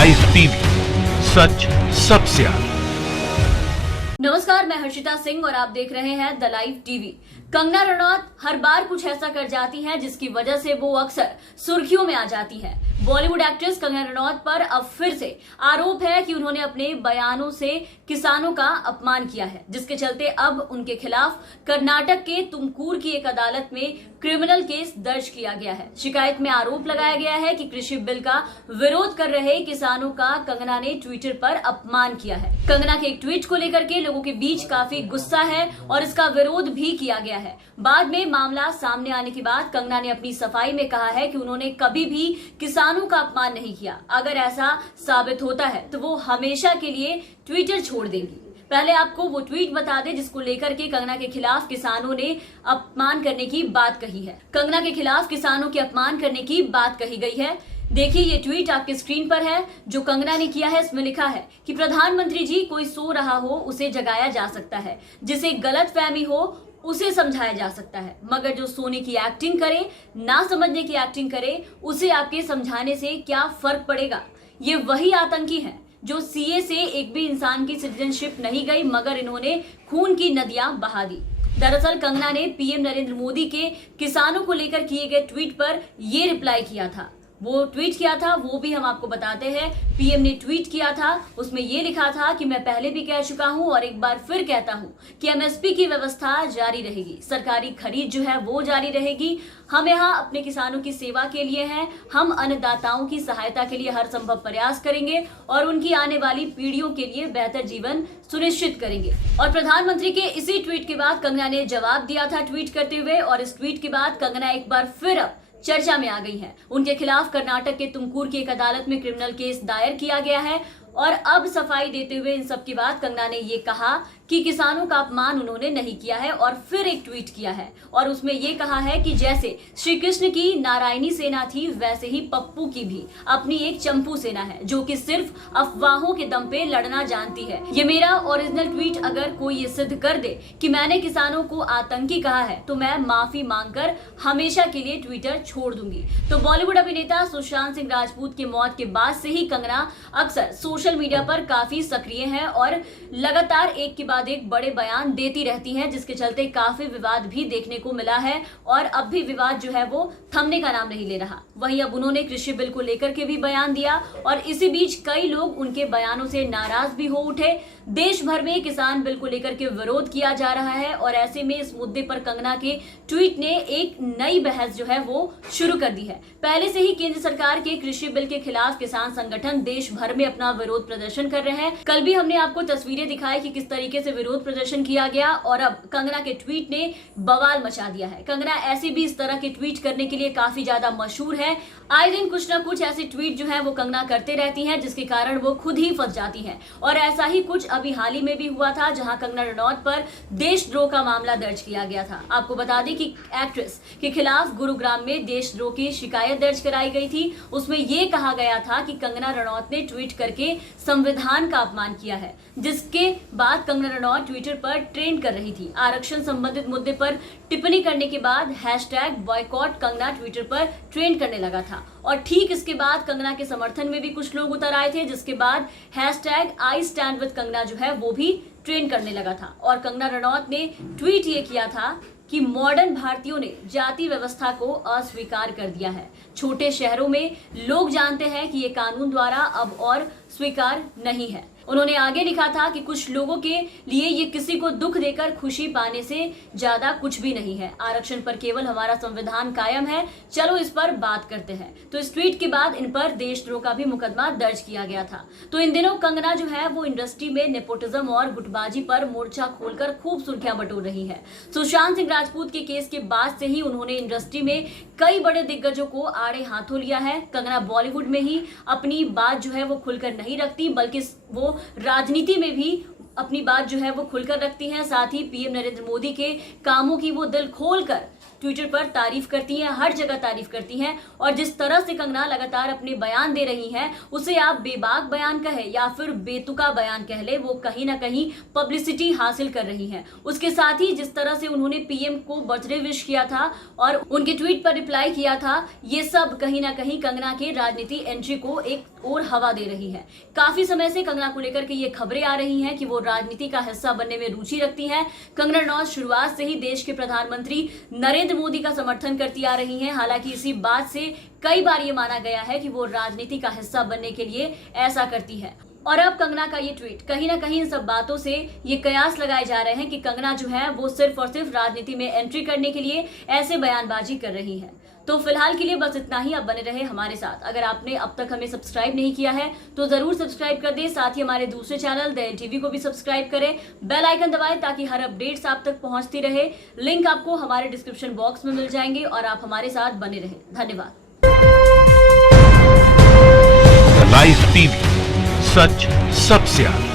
Live TV, सच सबसे आगे। नमस्कार, मैं हर्षिता सिंह और आप देख रहे हैं the live TV. Kangana Ranaut हर बार कुछ ऐसा कर जाती हैं जिसकी वजह से वो अक्सर सुर्खियों में आ जाती है। बॉलीवुड एक्ट्रेस कंगना रनौत पर अब फिर से आरोप है कि उन्होंने अपने बयानों से किसानों का अपमान किया है, जिसके चलते अब उनके खिलाफ कर्नाटक के तुमकुर की एक अदालत में क्रिमिनल केस दर्ज किया गया है। शिकायत में आरोप लगाया गया है कि कृषि बिल का विरोध कर रहे किसानों का कंगना ने ट्विटर पर अपमान किया है। कंगना के एक ट्वीट को लेकर के लोगों के बीच काफी गुस्सा है और इसका विरोध भी किया गया है। बाद में मामला सामने आने के बाद कंगना ने अपनी सफाई में कहा है कि उन्होंने कभी भी किसानों का अपमान नहीं किया। अगर ऐसा साबित होता है तो वो हमेशा के लिए ट्विटर छोड़ देंगी। पहले आपको वो ट्वीट बता दें जिसको लेकर के कंगना के खिलाफ किसानों ने अपमान करने की बात कही है। कंगना के खिलाफ किसानों के अपमान करने की बात कही गई है। देखिए, ये ट्वीट आपके स्क्रीन पर है जो कंगना ने किया है। इसमें लिखा है कि प्रधानमंत्री जी, कोई सो रहा हो उसे जगाया जा सकता है, जिसे गलत फहमी हो उसे समझाया जा सकता है, मगर जो सोने की एक्टिंग करे, ना समझने की एक्टिंग करे, उसे आपके समझाने से क्या फर्क पड़ेगा। ये वही आतंकी हैं जो सीए से एक भी इंसान की सिटीजनशिप नहीं गई, मगर इन्होंने खून की नदियां बहा दी। दरअसल कंगना ने पीएम नरेंद्र मोदी के किसानों को लेकर किए गए ट्वीट पर ये रिप्लाई किया था। वो ट्वीट किया था, वो भी हम आपको बताते हैं। पीएम ने ट्वीट किया था, उसमें ये लिखा था कि मैं पहले भी कह चुका हूं और एक बार फिर कहता हूं कि एमएसपी की व्यवस्था जारी रहेगी, सरकारी खरीद जो है वो जारी रहेगी। हम यहाँ अपने किसानों की सेवा के लिए हैं। हम अन्नदाताओं की सहायता के लिए हर संभव प्रयास करेंगे और उनकी आने वाली पीढ़ियों के लिए बेहतर जीवन सुनिश्चित करेंगे। और प्रधानमंत्री के इसी ट्वीट के बाद कंगना ने जवाब दिया था ट्वीट करते हुए, और इस ट्वीट के बाद कंगना एक बार फिर अब चर्चा में आ गई हैं। उनके खिलाफ कर्नाटक के तुमकुर की एक अदालत में क्रिमिनल केस दायर किया गया है और अब सफाई देते हुए इन सब के बाद कंगना ने ये कहा कि किसानों का अपमान उन्होंने नहीं किया है, और फिर एक ट्वीट किया है और उसमें ये कहा है कि जैसे श्री कृष्ण की नारायणी सेना थी, वैसे ही पप्पू की भी अपनी एक चंपू सेना है जो कि सिर्फ अफवाहों के दम पे लड़ना जानती है। ये मेरा ओरिजिनल ट्वीट अगर कोई ये सिद्ध कर दे कि मैंने किसानों को आतंकी कहा है तो मैं माफी मांगकर हमेशा के लिए ट्विटर छोड़ दूंगी। तो बॉलीवुड अभिनेता सुशांत सिंह राजपूत की मौत के बाद से ही कंगना अक्सर सोशल मीडिया पर काफी सक्रिय हैं और लगातार एक के बाद एक बड़े बयान देती रहती हैं, जिसके चलते काफी विवाद भी देखने को मिला है और अब भी विवाद जो है वो थमने का नाम नहीं ले रहा। वहीं अब उन्होंने कृषि बिल को लेकर के भी बयान दिया और इसी बीच कई लोग उनके बयानों से नाराज भी हो उठे। देश भर में किसान बिल को लेकर के विरोध किया जा रहा है और ऐसे में इस मुद्दे पर कंगना के ट्वीट ने एक नई बहस जो है वो शुरू कर दी है। पहले से ही केंद्र सरकार के कृषि बिल के खिलाफ किसान संगठन देश भर में अपना विरोध प्रदर्शन कर रहे हैं। कल भी हमने आपको तस्वीरें दिखाई कि किस तरीके से विरोध प्रदर्शन किया गया और अब कंगना के ट्वीट ने बवाल मचा दिया है। कंगना ऐसे भी इस तरह के ट्वीट करने के लिए काफी ज्यादा मशहूर है। आए दिन कुछ ना कुछ ऐसे ट्वीट जो है वो कंगना करते रहती हैं, जिसके कारण वो खुद ही फंस जाती हैं। और ऐसा ही कुछ अभी हाल ही में भी हुआ था, जहां कंगना रनौत पर देशद्रोह का मामला दर्ज किया गया था। आपको बता दें कि एक्ट्रेस के खिलाफ गुरुग्राम में देशद्रोह की शिकायत दर्ज कराई गई थी। उसमें यह कहा गया था कि कंगना रनौत ने ट्वीट करके संविधान का अपमान किया है, जिसके बाद कंगना रनौत ट्विटर पर ट्रेंड कर रही थी। आरक्षण संबंधित मुद्दे पर टिप्पणी करने के बाद #बॉयकॉट कंगना ट्विटर पर ट्रेंड करने लगा था और ठीक इसके बाद कंगना के समर्थन में भी कुछ लोग उतर आए थे, जिसके बाद #I stand with कंगना जो है वो भी ट्रेंड करने लगा था। और कंगना रनौत ने ट्वीट ये किया था कि मॉडर्न भारतीयों ने जाति व्यवस्था को अस्वीकार कर दिया है। छोटे शहरों में लोग जानते हैं कि ये कानून द्वारा अब और स्वीकार नहीं है। उन्होंने आगे लिखा था कि कुछ लोगों के लिए ये किसी को दुख देकर खुशी पाने से ज्यादा कुछ भी नहीं है। आरक्षण पर केवल हमारा संविधान कायम है, चलो इस पर बात करते हैं। तो इस ट्वीट के बाद इन पर देशद्रोह का भी मुकदमा दर्ज किया गया था। तो इन दिनों कंगना जो है वो इंडस्ट्री में नेपोटिज्म और गुटबाजी पर मोर्चा खोलकर खूब सुर्खियां बटोर रही है। सुशांत सिंह राजपूत के केस के बाद से ही उन्होंने इंडस्ट्री में कई बड़े दिग्गजों को आड़े हाथों लिया है। कंगना बॉलीवुड में ही अपनी बात जो है वो खुलकर नहीं रखती, बल्कि वो राजनीति में भी अपनी बात जो है वो खुलकर रखती हैं। साथ ही पीएम नरेंद्र मोदी के कामों की वो दिल खोलकर ट्विटर पर तारीफ करती हैं, हर जगह तारीफ करती हैं। और जिस तरह से कंगना लगातार अपने बयान दे रही हैं, उसे आप बेबाक बयान कहे या फिर बेतुका बयान कह ले, वो कहीं ना कहीं पब्लिसिटी हासिल कर रही हैं। उसके साथ ही जिस तरह से उन्होंने पीएम को बर्थडे विश किया था और उनके ट्वीट पर रिप्लाई किया था, ये सब कहीं ना कहीं कंगना के राजनीति एंट्री को एक और हवा दे रही है। काफी समय से कंगना को लेकर के ये खबरें आ रही हैं कि वो राजनीति का हिस्सा बनने में रुचि रखती हैं। कंगना रनौत शुरुआत से ही देश के प्रधानमंत्री नरेंद्र मोदी का समर्थन करती आ रही हैं। हालांकि इसी बात से कई बार ये माना गया है कि वो राजनीति का हिस्सा बनने के लिए ऐसा करती है। और अब कंगना का ये ट्वीट कहीं ना कहीं इन सब बातों से ये कयास लगाए जा रहे हैं कि कंगना जो है वो सिर्फ और सिर्फ राजनीति में एंट्री करने के लिए ऐसे बयानबाजी कर रही है। तो फिलहाल के लिए बस इतना ही। आप बने रहे हमारे साथ। अगर आपने अब तक हमें सब्सक्राइब नहीं किया है तो जरूर सब्सक्राइब कर दें। साथ ही हमारे दूसरे चैनल द टीवी को भी सब्सक्राइब करें, बेल आइकन दबाएं ताकि हर अपडेट्स आप तक पहुंचती रहे। लिंक आपको हमारे डिस्क्रिप्शन बॉक्स में मिल जाएंगे और आप हमारे साथ बने रहें। धन्यवाद। लाइव टीवी, सच सबसे आगे।